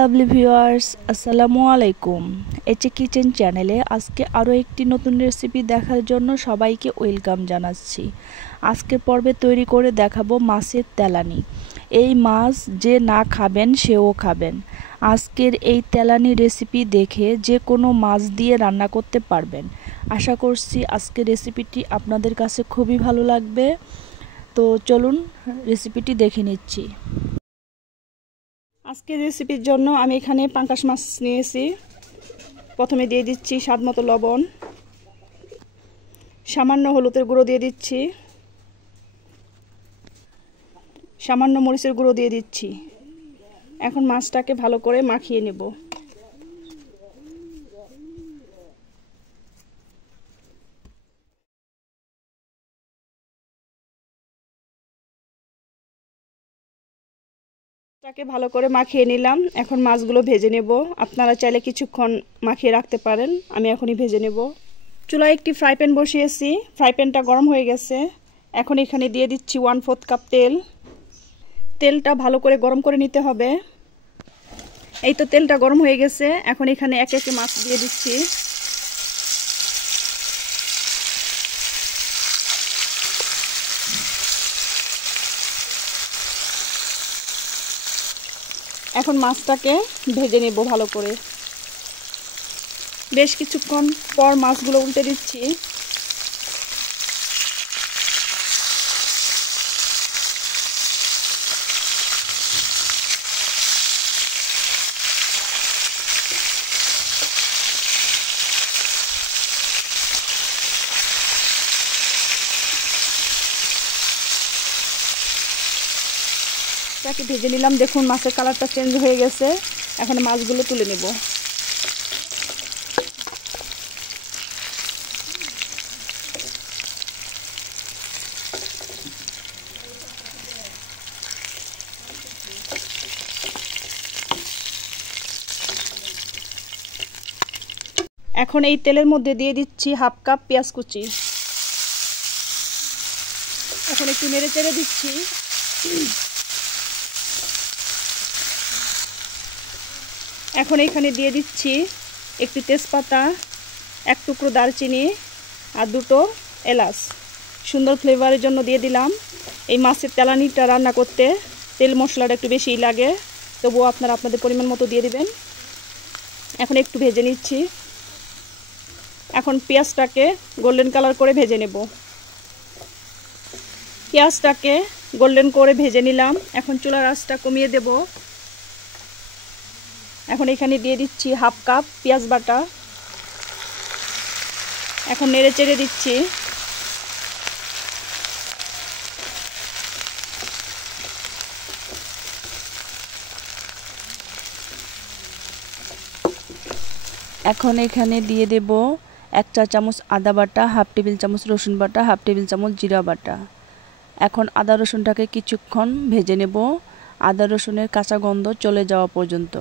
Lovely viewers, আসসালামু আলাইকুম। H kitchen চ্যানেলে আজকে আরও একটি নতুন রেসিপি দেখার জন্য সবাইকে ওয়েলকাম জানাচ্ছি। আজকের পর্বে তৈরি করে দেখাবো মাছের তেলানি। এই মাছ যে না খাবেন সেও খাবেন। আজকের এই তেলানি রেসিপি দেখে যে কোনো মাছ দিয়ে রান্না করতে পারবেন। আশা করছি আজকের রেসিপিটি আপনাদের কাছে খুবই ভালো লাগবে। তো চলুন রেসিপিটি দেখে নিচ্ছি। আজকের রেসিপির জন্য আমি এখানে পাঙ্গাস মাছ নিয়েছি। প্রথমে দিয়ে দিচ্ছি স্বাদ মতো লবণ, সামান্য হলুদের গুঁড়ো দিয়ে দিচ্ছি, সামান্য মরিচের গুঁড়ো দিয়ে দিচ্ছি। এখন মাছটাকে ভালো করে মাখিয়ে নেব। মাছটাকে ভালো করে মাখিয়ে নিলাম। এখন মাছগুলো ভেজে নেব। আপনারা চাইলে কিছুক্ষণ মাখিয়ে রাখতে পারেন, আমি এখনই ভেজে নেব। চুলায় একটি ফ্রাই প্যান বসিয়েছি। ফ্রাই প্যানটা গরম হয়ে গেছে। এখন এখানে দিয়ে দিচ্ছি 1/4 কাপ তেল। তেলটা ভালো করে গরম করে নিতে হবে। এই তো তেলটা গরম হয়ে গেছে। এখন এখানে একে একে মাছ দিয়ে দিচ্ছি। এখন মাছটাকে ভেজে নেব ভালো করে। বেশ কিছুক্ষণ পর মাছগুলো উল্টে দিচ্ছি। তাকে ভেজে নিলাম। দেখুন মাছের কালারটা চেঞ্জ হয়ে গেছে। এখন মাছগুলো তুলে নেব। এখন এই তেলের মধ্যে দিয়ে দিচ্ছি 1/2 কাপ পেঁয়াজ কুচি। এখন একটু নেড়ে চেড়ে দিচ্ছি। এখন এখানে দিয়ে দিচ্ছি একটি তেজপাতা, 1 টুকরো দারচিনি আর 2টো এলাচ। সুন্দর ফ্লেভারের জন্য দিয়ে দিলাম। এই মাছের তেলানিটা রান্না করতে তেল মশলাটা একটু বেশিই লাগে, তবুও আপনারা আপনাদের পরিমাণ মতো দিয়ে দিবেন। এখন একটু ভেজে নিচ্ছি। এখন পেঁয়াজটাকে গোল্ডেন কালার করে ভেজে নেব। পেঁয়াজটাকে গোল্ডেন করে ভেজে নিলাম। এখন চুলার আঁচটা কমিয়ে দেব। এখন এখানে দিয়ে দিচ্ছি 1/2 কাপ পেঁয়াজ বাটা। এখন নেড়ে চেড়ে দিচ্ছি। এখন এখানে দিয়ে দেব 1 চা চামচ আদা বাটা, 1/2 টেবিল চামচ রসুন বাটা, 1/2 টেবিল চামচ জিরা বাটা। এখন আদা রসুনটাকে কিছুক্ষণ ভেজে নেব, আদা রসুনের কাঁচা গন্ধ চলে যাওয়া পর্যন্ত।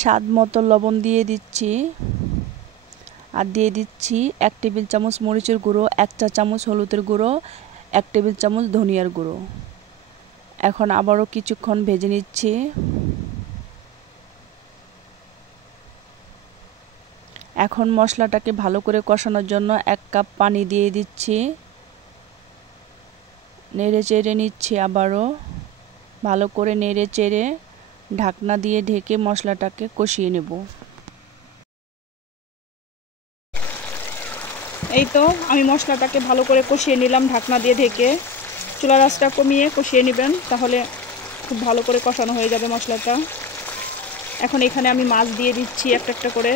স্বাদ মতো লবণ দিয়ে দিচ্ছি আর দিয়ে দিচ্ছি 1 টেবিল চামচ মরিচের গুঁড়ো, 1 চা চামচ হলুদের গুঁড়ো, 1 টেবিল চামচ ধনিয়ার গুঁড়ো। এখন আবারও কিছুক্ষণ ভেজে নিচ্ছি। এখন মশলাটাকে ভালো করে কষানোর জন্য 1 কাপ পানি দিয়ে দিচ্ছি। নেড়ে চেড়ে নিচ্ছি। আবারও ভালো করে নেড়ে চেড়ে ঢাকনা দিয়ে ঢেকে মশলাটাকে কষিয়ে নেব। এই তো আমি মশলাটাকে ভালো করে কষিয়ে নিলাম ঢাকনা দিয়ে ঢেকে। চুলার আঁচটা কমিয়ে কষিয়ে নেবেন, তাহলে খুব ভালো করে কষানো হয়ে যাবে মশলাটা। এখন এখানে আমি মাছ দিয়ে দিচ্ছি একটা একটা করে।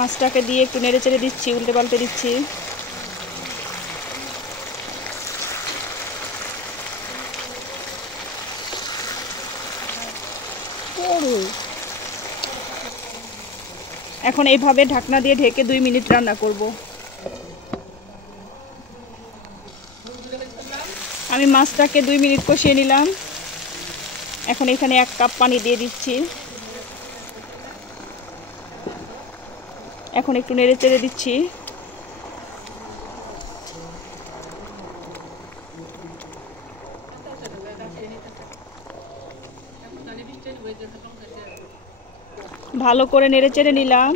মাছটাকে দিয়ে একটু নেড়ে চেড়ে দিচ্ছি, উল্টে পাল্টে দিচ্ছি। এখন এইভাবে ঢাকনা দিয়ে ঢেকে 2 মিনিট রান্না করব। আমি মাছটাকে 2 মিনিট কষিয়ে নিলাম। এখন এখানে 1 কাপ পানি দিয়ে দিচ্ছি। এখন একটু নেড়ে চেড়ে দিচ্ছি। ভালো করে নেড়ে চেড়ে নিলাম।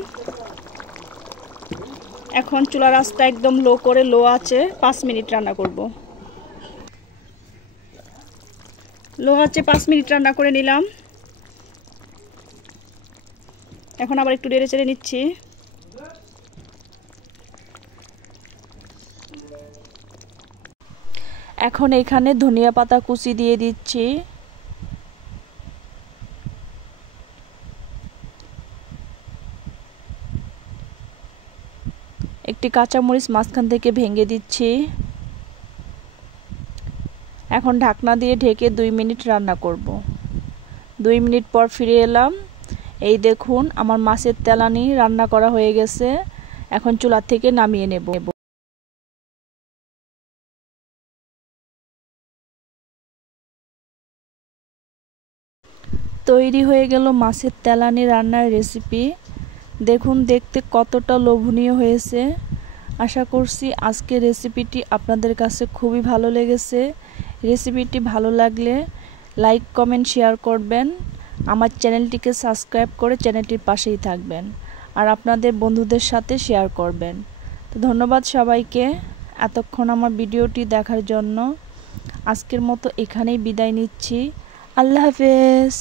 এখন চুলার আঁচটা একদম লো করে, লো আছে 5 মিনিট রান্না করব। লো আছে 5 মিনিট রান্না করে নিলাম। এখন আবার একটু নেড়ে চেড়ে নিচ্ছি। এখন এখানে ধনিয়া পাতা কুচি দিয়ে দিচ্ছি। একটি কাঁচামরিচ মাঝখান থেকে ভেঙে দিচ্ছি। এখন ঢাকনা দিয়ে ঢেকে 2 মিনিট রান্না করব। 2 মিনিট পর ফিরে এলাম। এই দেখুন আমার মাছের তেলানি রান্না করা হয়ে গেছে। এখন চুলা থেকে নামিয়ে নেব। তৈরি হয়ে গেল মাছের তেলানি রান্নার রেসিপি। দেখুন দেখতে কতটা লোভনীয় হয়েছে। আশা করছি আজকের রেসিপিটি আপনাদের কাছে খুবই ভালো লেগেছে। রেসিপিটি ভালো লাগলে লাইক, কমেন্ট, শেয়ার করবেন। আমার চ্যানেলটিকে সাবস্ক্রাইব করে চ্যানেলটির পাশেই থাকবেন আর আপনাদের বন্ধুদের সাথে শেয়ার করবেন। তো ধন্যবাদ সবাইকে এতক্ষণ আমার ভিডিওটি দেখার জন্য। আজকের মতো এখানেই বিদায় নিচ্ছি। আল্লাহ হাফেজ।